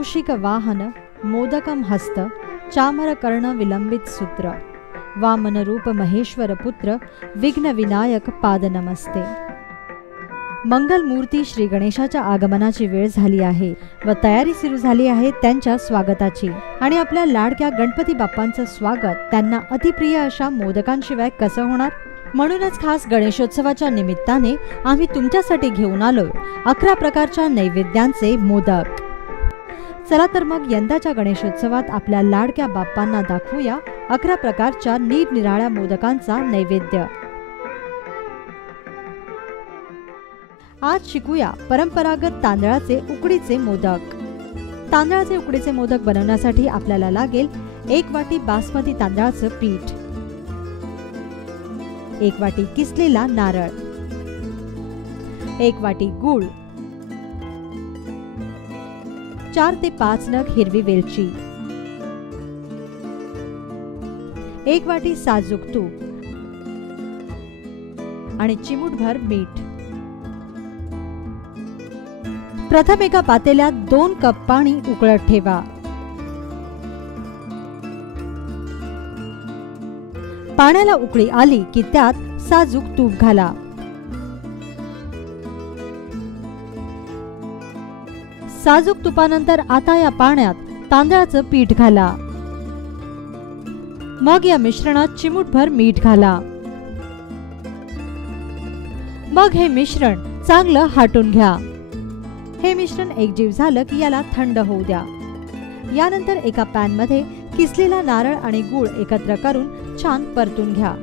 मूषिक वाहन मोदकम हस्त चामर कर्ण विलंबित सूत्र वामन रूप महेश्वर पुत्र विघ्न विनायक पाद नमस्ते। मंगल मूर्ती श्री गणेशाच्या आगमनाची वेळ झाली आहे व तयारी सुरू झाली आहे त्यांच्या स्वागताची। आणि आपल्या लाडक्या गणपती बाप्पांचं स्वागत त्यांना अतिप्रिय अशा मोदकांशिवाय कसं होणार। म्हणूनच खास गणेशोत्सवाच्या निमित्ताने आम्ही तुमच्यासाठी घेऊन आलोय 11 प्रकारच्या नैवेद्यांचे मोदक। चला तर मग यंदाच्या गणेशोत्सवात आपल्या लाडक्या बाप्पांना दाखवूया 11 प्रकारच्या निरनिराळ्या मोदकांचा नैवेद्य। आज शिकूया परंपरागत तांदळाचे उकडीचे मोदक। तांदळाचे उकडीचे मोदक बनवण्यासाठी आपल्याला लागेल 1 वाटी बासमती तांदळाचं पीठ, 1 वाटी किसलेला नारळ, 1 वाटी गूळ, 4 ते 5 नग हिरवी वेलची, 1 वाटी साजूक तूप आणि चिमूटभर मीठ। प्रथम एका पातेल्यात 2 कप पाणी उकळत ठेवा। पाण्याला उकळी आली की त्यात साजूक तूप घाला। साजूक तुपानंतर आता या पाण्यात तांदळाचं पीठ घाला। मग या मिश्रणात चिमूटभर मीठ घाला। मग हे मिश्रण चांगलं हाटून घ्या। हे मिश्रण एकजीव झालं की याला थंड होऊ द्या। यानंतर एका पॅन मध्ये किसलेला नारळ आणि गूळ एकत्र करून छान परतून घ्या।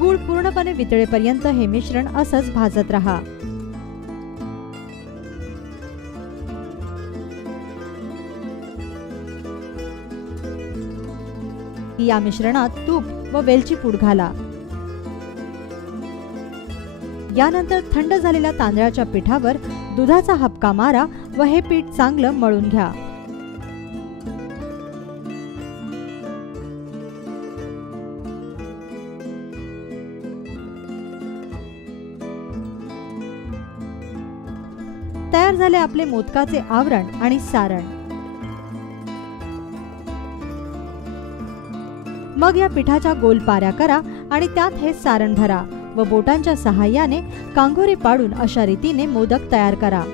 गूळ पूर्णपणे वितळेपर्यंत हे मिश्रण असंच भाजत राहा। या मिश्रणात तूप व वेलची पूड घाला। यानंतर थंड झालेल्या तांदळाच्या पिठावर दुधाचा हबका मारा व हे पीठ चांगलं मळून घ्या। तयार झाले आपले मोदकाचे आवरण आणि सारण। मग या पिठाच्या गोल पाऱ्या करा आणि त्यात हे सारण भरा व बोटांच्या सहाय्याने कांगोरे पाडून अशा रीतीने मोदक तयार करा।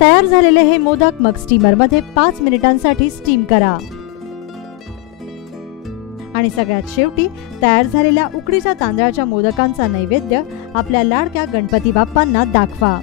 तयार झालेले हे मोदक मग स्टीमर मध्ये 5 मिनिटांसाठी स्टीम करा। आणि सगळ्यात शेवटी तयार झालेल्या उकडीच्या तांदळाच्या मोदकांचा नैवेद्य आपल्या लाडक्या गणपती बाप्पांना दाखवा।